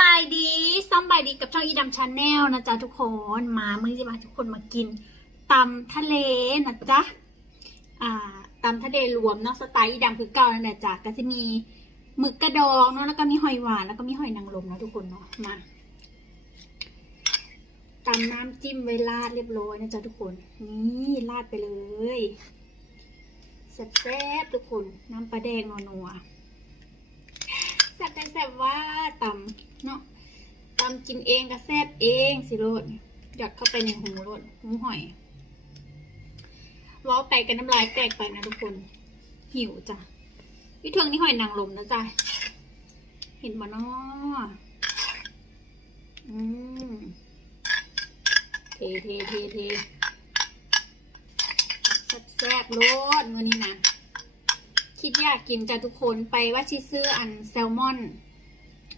บายดีสบายดีกับช่องอีดำชาแนลนะจ๊ะทุกคนมาเมื่อจะมาทุกคนมากินตำทะเลนะจ๊ะอ่าตำทะเลรวมเนาะสไตล์อีดำคือเก่านั่นแหละจ้ะก็จะมีหมึกกระดองเนาะแล้วก็มีหอยหวานแล้วก็มีหอยนางรมเนาะทุกคนเนาะมาตำน้ำจิ้มไว้ราดเรียบร้อยนะจ๊ะทุกคนนี่ราดไปเลยแซ่บๆทุกคนน้ำปลาแดงนัวๆ แซ่บแต่แซ่บว่าตำเนาะตำกินเองก็แซ่บเองสิโรดหยอดเข้าไปในหูโรดหูหอยล้อไปกันน้ำลายแตกไปนะทุกคน หิวจ้ะวิเทิงนี่หอยนางรมนะจ๊ะเห็นบ่เนาะอืมเทเทเทเทแซ่บๆโลดมื้อนี้นะ คิดอยากกินจ้ะทุกคนไปว่าชิซื้ออันแซลมอน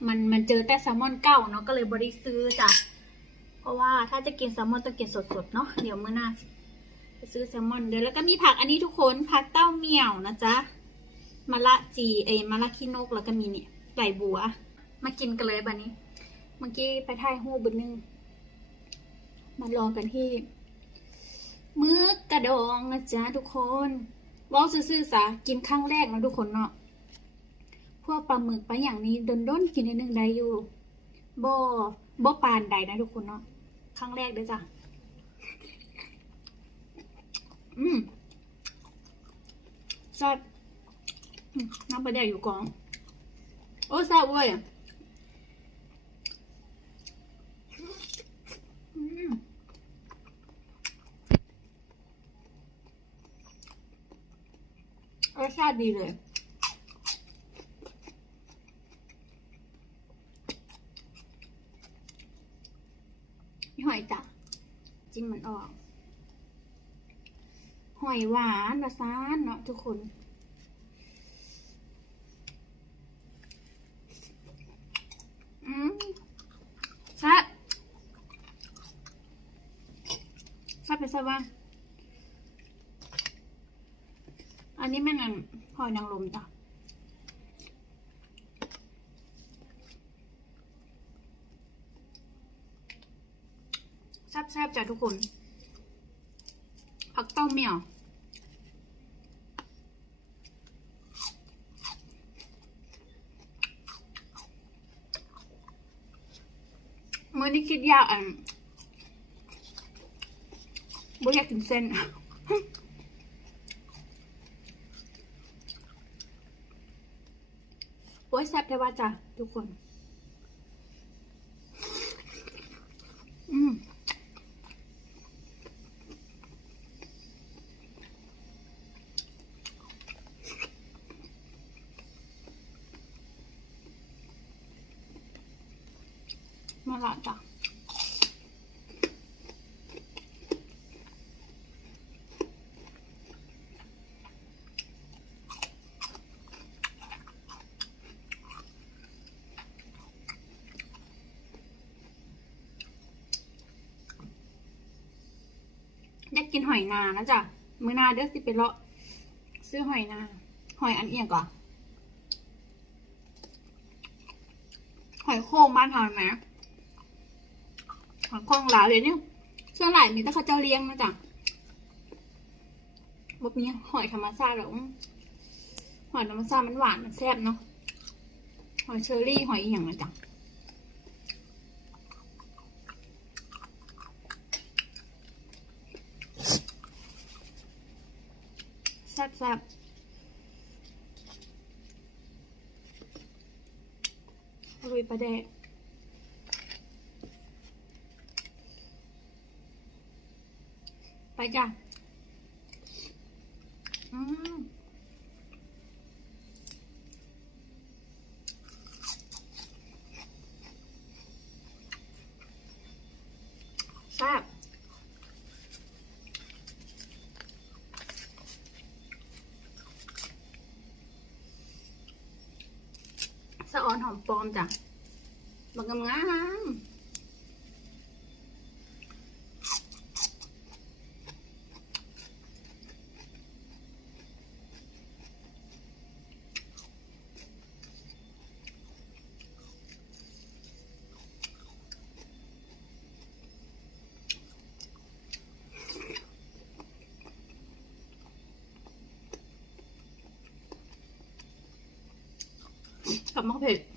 มันมันเจอแต่แซลมอนเก่าเนาะก็เลยบริซื้อจ้ะเพราะว่าถ้าจะกินแซลมอนต้องกินสดๆเนาะเดี๋ยวมื้อหน้าจะซื้อแซลมอนเดี๋ยวแล้วก็มีผักอันนี้ทุกคนผักเต้าเหมี่ยวนะจ๊ะมะละจีเอยมะละขี้นกแล้วก็มีเนี่ยไหลบัว มากินกันเลยบัดนี้ เมื่อกี้ไปถ่ายหูบนนึงมาลองกันที่มือกระดองนะจ๊ะทุกคน ว้าซื่อๆสากินครั้งแรกเนาะทุกคนเนาะพวกปลาหมึกปลาอย่างนี้ดนๆกินในหนึ่งได้อยู่บ่บ่ปานใดนะทุกคนเนาะครั้งแรกเด้อจ้ะอืมแซ่บอืมน้ำปลาแดกอยู่กอง โอ้แซ่บเว้ยอืม รสชาติดีเลยมีหอยจ้ะจิ้มมันออก หอยหวานละซานเนาะทุกคนอืมแซ่บแซ่บไปแซ่บว่าอันนี้แม่งอัน หอยนางรมจ้ะแซ่บๆจ้ะทุกคน ผักเต้าเมี่ยวเมื่อนี้คิดยากอันบ่อยากกินเส้น โอ้ยแซ่บได้ว่าจ้ะทุกคน อืมมาละจ้ะ กินหอยนานะจ๊ะมื้อหนาเดี๋ยวสิไปเลาะซื้อหอยนา หอยอันเอียงก่อนหอยโข่งบ้านเฮาไหมหอยโข่งหลาวเดี๋ยวนี้เสื้อหลายมีแต่เขาเจ้าเลี้ยงนะจ๊ะบบนี้หอยธรรมชาติแล้วอื้อหอยธรรมชาติมันหวานมันแซ่บเนาะหอยเชอรี่หอยอหย่างนะจ๊ะ แซ่บแซ่บลุยประเดกไปจ้ะอืม จ้ะบักงามกับมะเผ็ด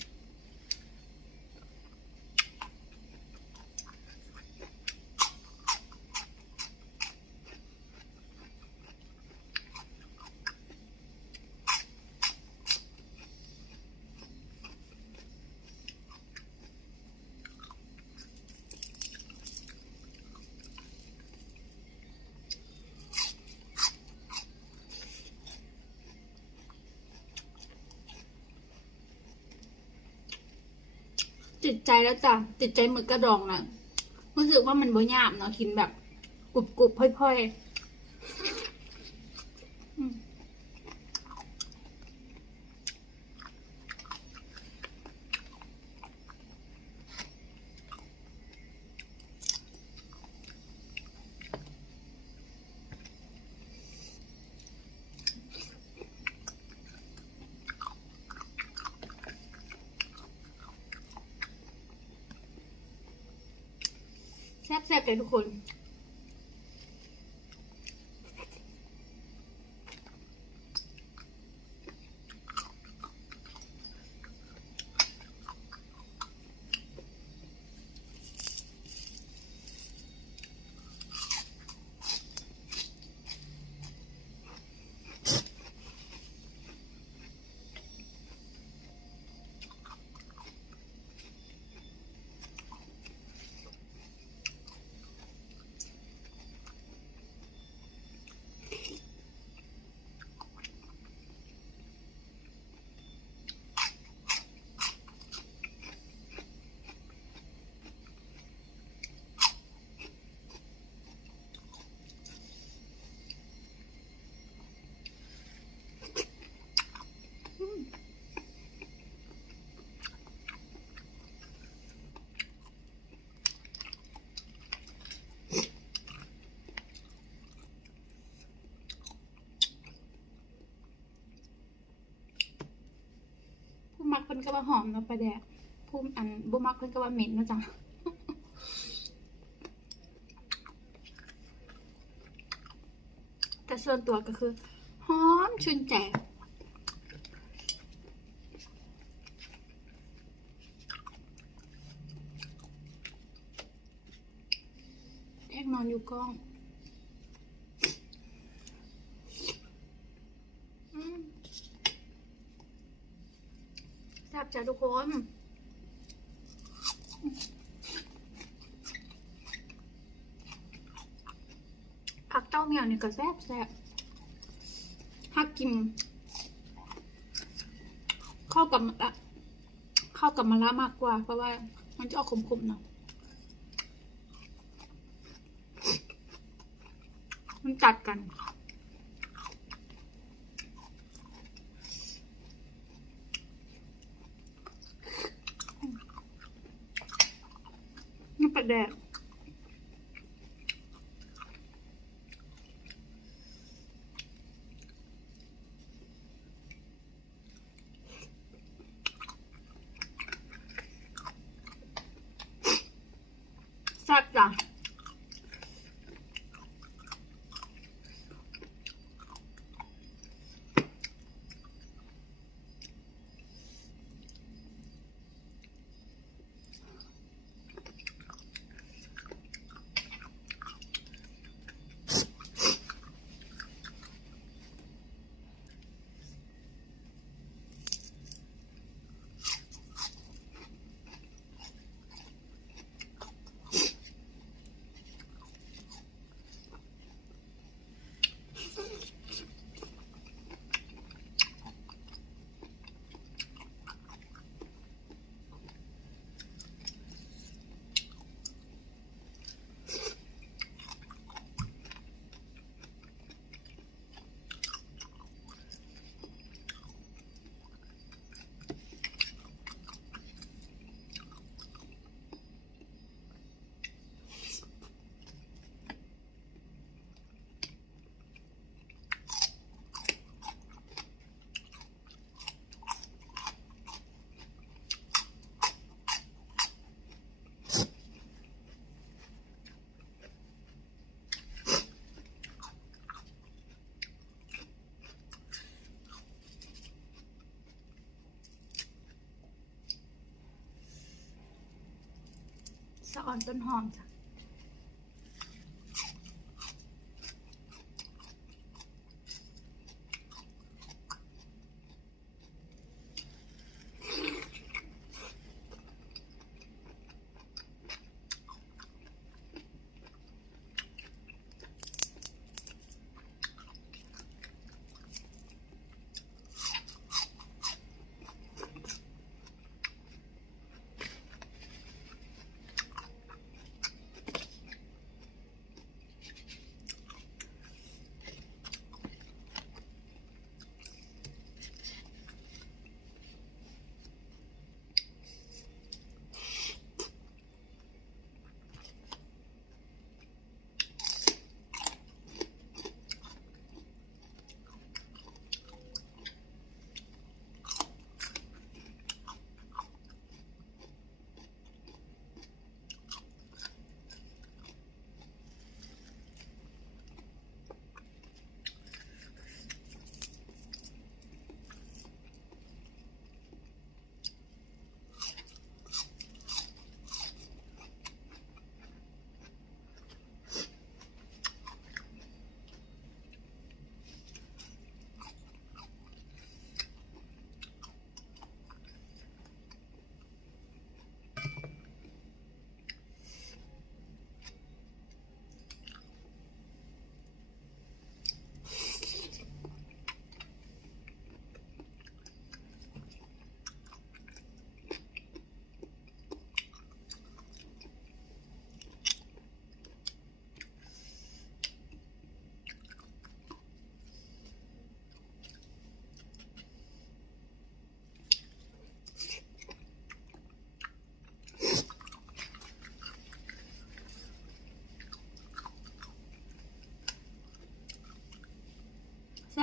ติดใจแล้วจ้ะติดใจหมึกกระดองนะรู้สึกว่ามันบ่ยาบเนาะกินแบบกรุบกรุบพ่อยๆ แซ่บๆเลยทุกคน นก็ว่าหอมเนาะปลาแดกผู้อันบ่มักเพิ่นก็ว่าเหม็นเนาะจ้ะแต่ส่วนตัวก็คือหอมชื่นใจแทกนอนอยู่กล้องอืมแซ่บ จ้ะทุกคนผักเต้าเมี่ยวนี่ก็แซ่บแซ่บถ้ากิน เข้ากับมะละเข้ากับมะละมากกว่า เพราะว่ามันจะออกขมๆเนาะมันตัดกัน นี่ปลา แดก สะอ่อนต้นหอมจ้ะ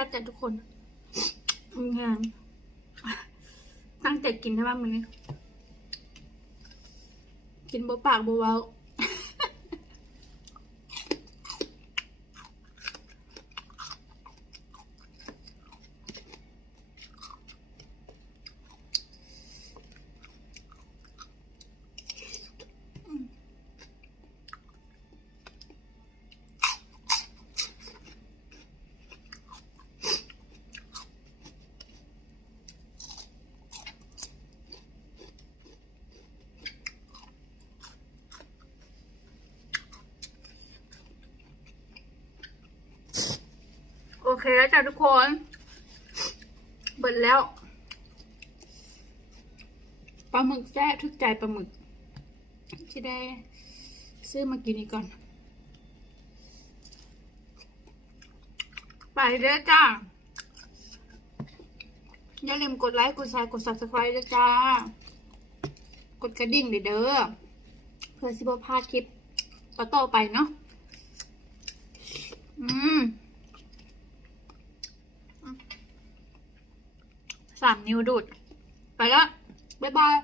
บจะทุกคนงานตั้งใจกินได้ไหมมึงนี้กินบ่ปากบ่เว้า เคแล้วจ้ะทุกคน เบิดแล้ว ปลาหมึกแซ่บทุกใจปลาหมึก ที่ได้ซื้อมากินอีกก่อน ไปเด้อจ้าอย่าลืมกดไลค์ กดแชร์ กด subscribe ด้วยจ้า กดกระดิ่งเด้อ เพื่อสิบพลาดคลิปต่อๆไปเนาะ อืม สามนิ้วดูด ไปแล้วบ๊ายบาย